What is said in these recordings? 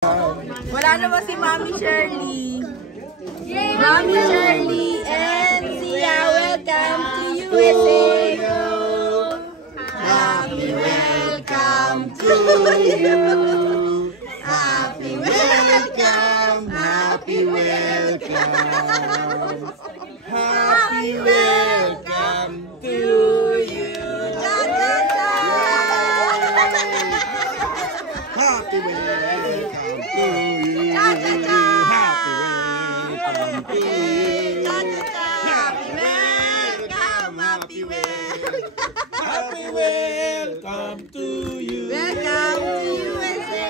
Wala naman si Mami Shirley. Mami Shirley and Sia, welcome to USA. Happy welcome to you. Happy welcome, happy welcome. Happy welcome to you. Happy welcome to you. Happy welcome to you. Happy welcome to you. Welcome to USA.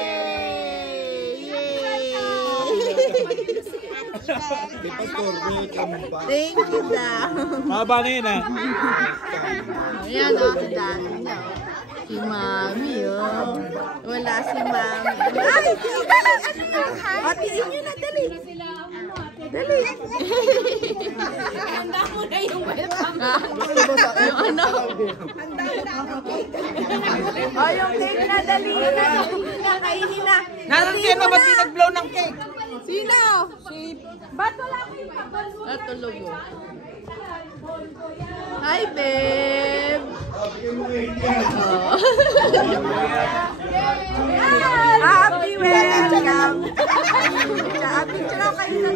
Thank you daw. Maba na yun ah. Ayan o, si Daddy niya o. Si Mami o. Wala si Mami. Ay! Hatiin nyo na, dali. Dali. Handa mo na yung welcome. Yung ano? O, yung cake na, dali. Kainin na. Nasaan siya na ba't nag-blow ng cake? Sino? Ba't wala kayong pagbalon? Natulog o. Hi, babe. Happy welcome. Happy welcome kayo na